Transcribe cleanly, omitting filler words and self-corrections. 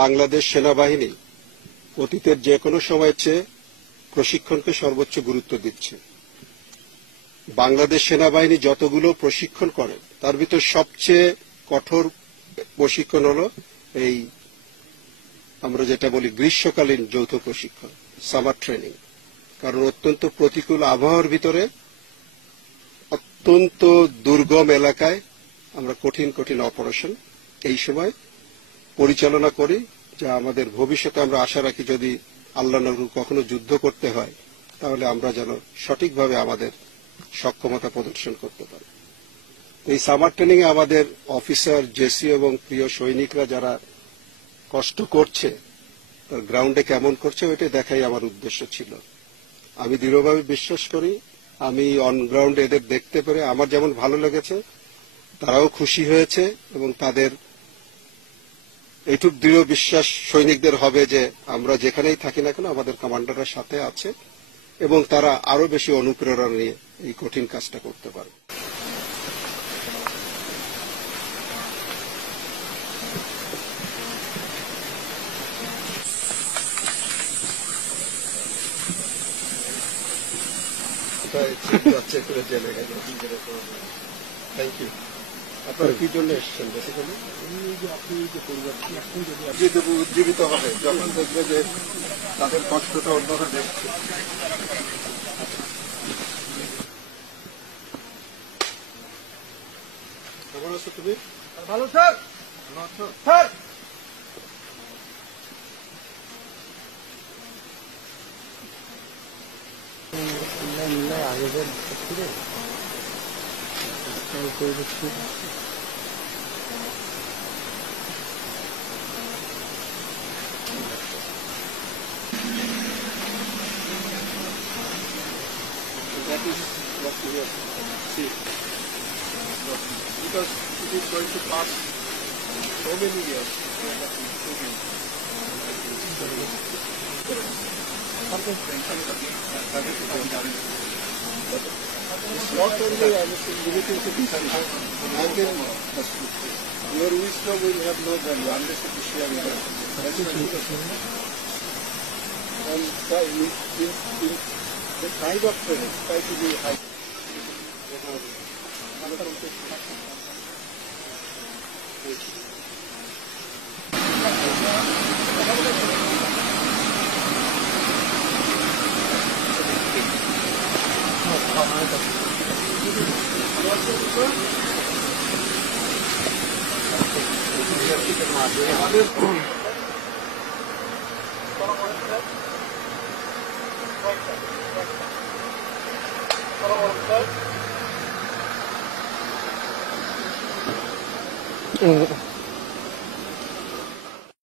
বাংলাদেশ সেনাবাহিনী অতীতের যে কোনো সময়ের চেয়ে প্রশিক্ষণকে সর্বোচ্চ গুরুত্ব দিচ্ছে। বাংলাদেশ সেনাবাহিনী যতগুলো প্রশিক্ষণ করে তার ভিতর সবচেয়ে কঠোর প্রশিক্ষণ হলো এই আমরা যেটা বলি গ্রীষ্মকালীন যৌথ প্রশিক্ষণ, সামার ট্রেনিং। কারণ অত্যন্ত প্রতিকূল আবহাওয়ার ভিতরে অত্যন্ত দুর্গম এলাকায় আমরা কঠিন কঠিন অপারেশন এই সময় পরিচালনা করি, যা আমাদের ভবিষ্যতে আমরা আশা রাখি যদি আল্লাহ নবরু কখনো যুদ্ধ করতে হয় তাহলে আমরা যেন সঠিকভাবে আমাদের সক্ষমতা প্রদর্শন করতে পারি। এই সামার ট্রেনিং এ আমাদের অফিসার, জেসি এবং প্রিয় সৈনিকরা যারা কষ্ট করছে তার গ্রাউন্ডে কেমন করছে ওইটা দেখাই আমার উদ্দেশ্য ছিল। আমি দৃঢ়ভাবে বিশ্বাস করি আমি অন গ্রাউন্ডে এদের দেখতে পেরে আমার যেমন ভালো লেগেছে তারাও খুশি হয়েছে এবং তাদের এইটুক দৃঢ় বিশ্বাস সৈনিকদের হবে যে আমরা যেখানেই থাকি না কেন আমাদের কমান্ডাররা সাথে আছে এবং তারা আরো বেশি অনুপ্রেরণা নিয়ে এই কঠিন কাজটা করতে পারবে। Thank you. আপনারা কি জন্য এসেছেন? বেসিক্যালি আপনি যে পরিবারটি এখন যদি উজ্জীবিত হবে যখন দেখবে যে তাদের কষ্টটা অন্যরা দেখছে। কেমন আছো তুমি? ভালো স্যার। স্যার আগের That is what we have seen. Because it is going to pass so many years. It's not only limited to this issue. Your wisdom will have no value unless you share with us. And in the kind of training, try to be high. আমাদের